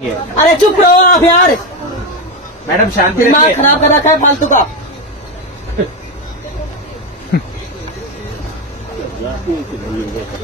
अरे चुप रहो आप यार, मैडम शांति दिमाग रखिए। खराब कर रखा है फालतू का।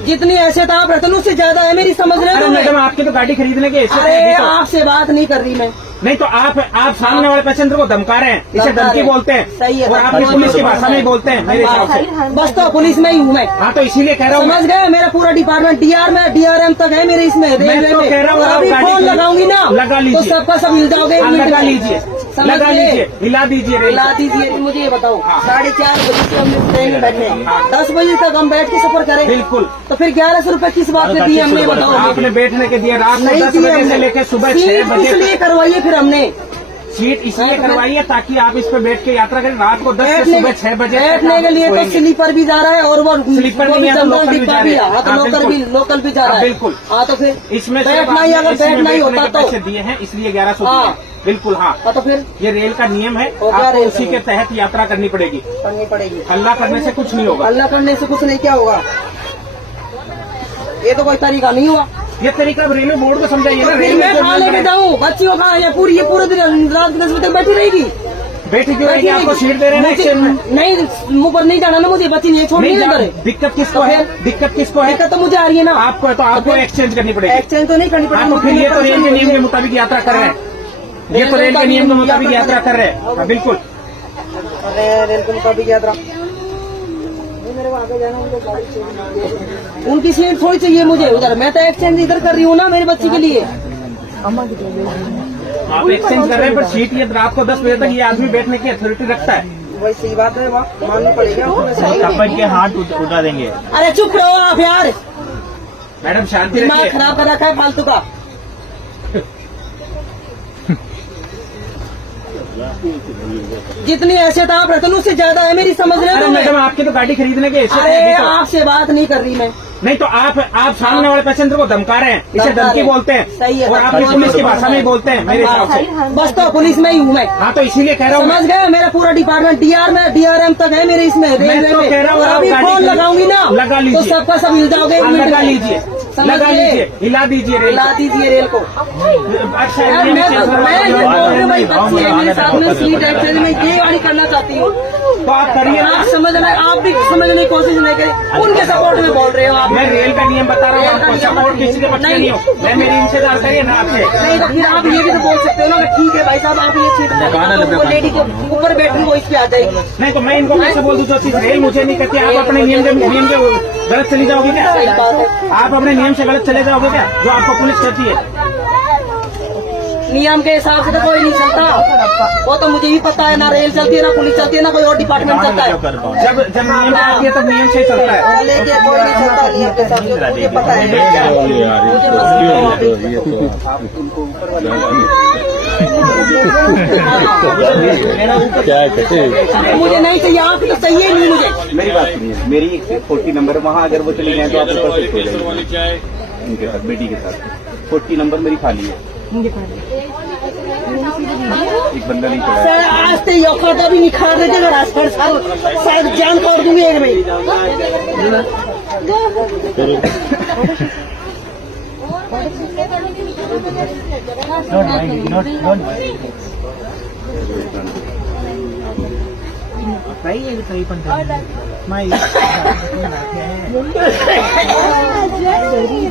जितनी हैसियत आप रहते हैं उससे ज्यादा है मेरी, समझ रहे अरे हो? मैडम आपकी तो गाड़ी खरीदने की हैसियत अरे है, तो आपसे बात नहीं कर रही मैं। नहीं तो आप सामने वाले पैसेंजर को धमका रहे हैं, इसे धमका धमकी रहे हैं। बोलते हैं। सही है, और आप भी पुलिस की भाषा में ही बोलते हैं मेरे हिसाब से। बस तो पुलिस में ही हूँ मैं, हाँ तो इसीलिए कह रहा हूँ समझ गए? मेरा पूरा डिपार्टमेंट डीआर में DRM तक है मेरे इसमें रेलवे तो में। कह रहा हूँ, और आप अभी गाड़ी फोन को लगाऊंगी ना लगा लीजिए। तो सबका सब हिल जाओगे। हाँ, लगा लीजिए, समझ लगा गए? लीजिए, हिला दीजिए रेल हिला दीजिए। मुझे ये बताओ, हाँ। 4:30 बजे से हम ट्रेन में बैठे हैं, 10 बजे तक हम बैठ के सफर करें, बिल्कुल। तो फिर 1100 रुपए किस बात पे दिए हमने, बताओ? आपने बैठने के दिए रात को नहीं 10 दिए बजे से हमने। लेकर सुबह सीट 6 बजे इसलिए करवाइए फिर हमने, सीट इसलिए हाँ, तो करवाई है ताकि आप इस पे बैठ के यात्रा करें। रात को 10 से बैठने सुबह 6 बजे तक बैठने आप के लिए तो सोएंगे। स्लीपर भी जा रहा है और वो स्लीपर वो नहीं भी है तो जनरल लोकल भी डिब्बा जा भी रहे है। हैं। हाँ तो हाँ, लोकल भी जा रहा है। बिल्कुल। हाँ तो फिर इसमें बैठना ही, अगर बैठना ही होता तो पैसे दिए हैं इसलिए 1100 हाँ। दिए। बिल्कुल हाँ, तो फिर ये रेल का नियम है, और क्या आपको रेल उसी का के तहत यात्रा करनी पड़ेगी। करनी पड़ेगी। हल्ला करने से कुछ नहीं होगा। अल्लाह करने से कुछ नहीं, क्या होगा? ये तो कोई तरीका नहीं हुआ। ये तरीका अब रेलवे बोर्ड को समझाइए तो ना। फिर मैं कहाँ लेके जाऊँ बच्ची को? कहाँ? ये पूरे दिन रात 10 बजे तक बैठी रहेगी। बैठी क्यों रहेगी? आपको सीट दे रहे हैं ना मुझे- एक्सचेंज में। नहीं, मुँह पर नहीं जाना ना मुझे, बच्ची नहीं छोड़ नहीं नहीं जा- करे। दिक्कत किसको तो है? फिर- दिक्कत किसको है? दिक्कत तो मुझे आ रही है ना। आपको है तो आपको फिर- एक्सचेंज करनी पड़ेगी। एक्सचेंज तो नहीं करनी हाँ तो फिर ये तो रेल के नियम के मुताबिक यात्रा कर रहे हैं। ये तो रेल के नियम के मुताबिक यात्रा कर रहे हैं। हाँ, बिल्कुल। रेल के मुताबिक यात्रा। उनकी सीट थोड़ी चाहिए मुझे उधर, मैं तो एक्सचेंज इधर कर रही हूँ ना मेरी बच्ची के लिए। आप एक्सचेंज कर रहे हैं पर सीट ये रात को 10 बजे तक ये आदमी बैठने की अथॉरिटी रखता है। वही सही बात है, वाह माननी पड़ेगा। अपन के हाथ उठा देंगे। अरे चुप रहो आप यार, मैडम शांति दिमाग रखिए। खराब कर रखा है फालतू का। जितनी हैसियत आप रहते हैं उससे ज्यादा है मेरी, समझ रहे अरे हो? मैडम आपकी तो गाड़ी खरीदने की हैसियत अरे है, तो आपसे बात नहीं कर रही मैं। नहीं तो आप सामने वाले पैसेंजर को धमका रहे हैं, इसे धमका धमकी रहे हैं। बोलते हैं। सही है, और आप भी पुलिस की भाषा में ही बोलते हैं मेरे हिसाब से। बस तो पुलिस में ही हूँ मैं, हाँ तो इसीलिए कह रहा हूँ समझ गए? मेरा पूरा डिपार्टमेंट DRM तक है मेरे इसमें रेलवे तो में। कह रहा हूँ, और आप अभी गाड़ी फोन को लगाऊंगी ना लगा लीजिए। तो सबका सब हिल जाओगे। हाँ, लगा लीजिए, समझ लगा गए? लीजिए, हिला दीजिए रेल हिला दीजिए रेल को। अच्छा यार ये मैं चीज़- बोल रही भाई, बच्ची है मेरे साथ में, सीट एक्सचेंज में ये गाड़ी करना चाहती हूँ। तो आप करिए ना। आप आप भी समझने की कोशिश नहीं करें, उनके सपोर्ट में बोल रहे हो आप। मैं रेल का नियम बता रहा हूँ आपको, सपोर्ट किसी के बच्चे नहीं हो। मैं मेरी इंतजार करिए ना आपसे। नहीं तो फिर आप ये भी तो बोल सकते हो ना कि ठीक है भाई साहब आप ये सीट वो लेडी के ऊपर बैठी वो इस पे आ जाएगी। नहीं तो मैं इनको कैसे बोल दूँ जो चीज रेल मुझे नहीं कहती। आप अपने नियम के गलत चली जाओगे क्या? सही बात है। आप अपने नियम से गलत चले जाओगे क्या जो आपको पुलिस कहती है? नियम के हिसाब से तो कोई नहीं चलता, वो तो मुझे भी पता है। ना रेल चलती है, ना पुलिस चलती है, ना कोई और डिपार्टमेंट चलता है। जब नियम आती है तब नियम से ही चलता है। लेकिन कोई नहीं चलता नियम के साथ, मुझे पता है। मुझे मुझे नहीं चाहिए, आप तो चाहिए नहीं मुझे। मेरी बात सुनिए, मेरी 40 नंबर वहाँ अगर वो चली जाए तो आप ऊपर शिफ्ट हो जाएंगे उनके साथ, बेटी के साथ। 40 नंबर मेरी खाली है, एक बंदा नहीं पड़ा है। सर आज तो ये खाता भी निखार देते अगर आज पर शायद जान तोड़ दूंगी एक में।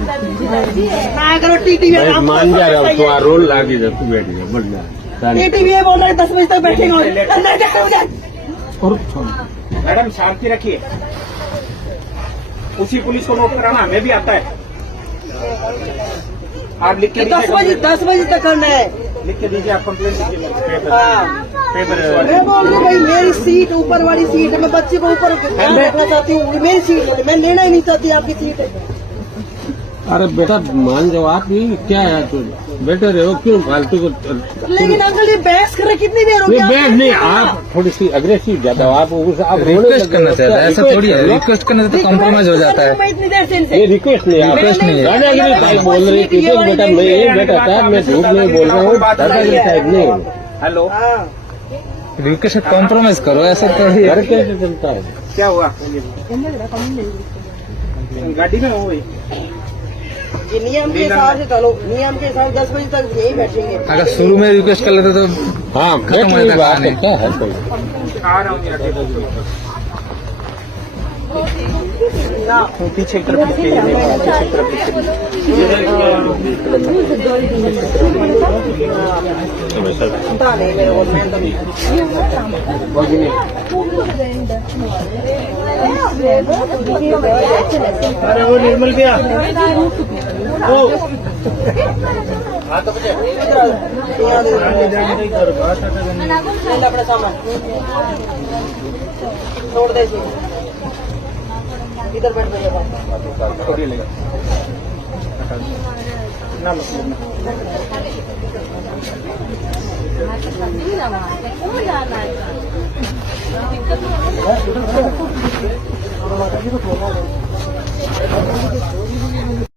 ना करो टीटी में मान जा रहा हूँ तो रोल लागी जा तू बैठ जा बढ़िया टीटी में बोल रहा है 10 बजे तक बैठेंगे अंदर जाकर मुझे। मैडम शांति रखिए। उसी पुलिस को नोट कराना हमें भी आता है। आप लिख के 10 बजे तक करना है। लिख के दीजिए आप कंप्लेंट लिखिए। हाँ पेपर मैं बोल रही हूँ भाई मेरी सीट ऊपर वाली सीट है, मैं बच्चे को ऊपर रखना चाहती हूँ, मेरी सीट है, मैं लेना ही नहीं चाहती आपकी सीट है। अरे बेटा मान जाओ आप भी क्या है तू बेटे रहो क्यों फालतू को। लेकिन अंकल ये बहस कर रहे कितनी देर हो गई? ये बैठ नहीं, आप थोड़ी सी अग्रेसिव ज्यादा हो, आप रिक्वेस्ट करना चाहता है, ऐसा थोड़ी है। रिक्वेस्ट करने से तो कॉम्प्रोमाइज हो जाता है। मैं इतनी देर से ये इनसे रिक्वेस्ट नहीं, आप रिक्वेस्ट नहीं है। दादागिरी टाइप बोल रही थी बेटा। मैं ये बेटा साहब मैं झूठ नहीं बोल रहा हूँ, दादागिरी टाइप नहीं। हेलो, हाँ रिक्वेस्ट कॉम्प्रोमाइज करो, ऐसा थोड़ी है। घर कैसे चलता है? क्या हुआ? गाड़ी में हो गई। ये नियम के हिसाब से चलो, नियम के हिसाब से 10 बजे तक यही बैठेंगे। अगर शुरू में रिक्वेस्ट कर लेते तो हाँ खत्म बैठ हो नहीं जाता बात कहानी। क्या है कोई पीछे की तरफ पीछे की तरफ पता नहीं मेरे को, मैं तो नहीं। अरे वो निर्मल भैया अपने सामान छोड़ दे इसे। इधर बैठ भैया। छोड़िए लेगा जाना है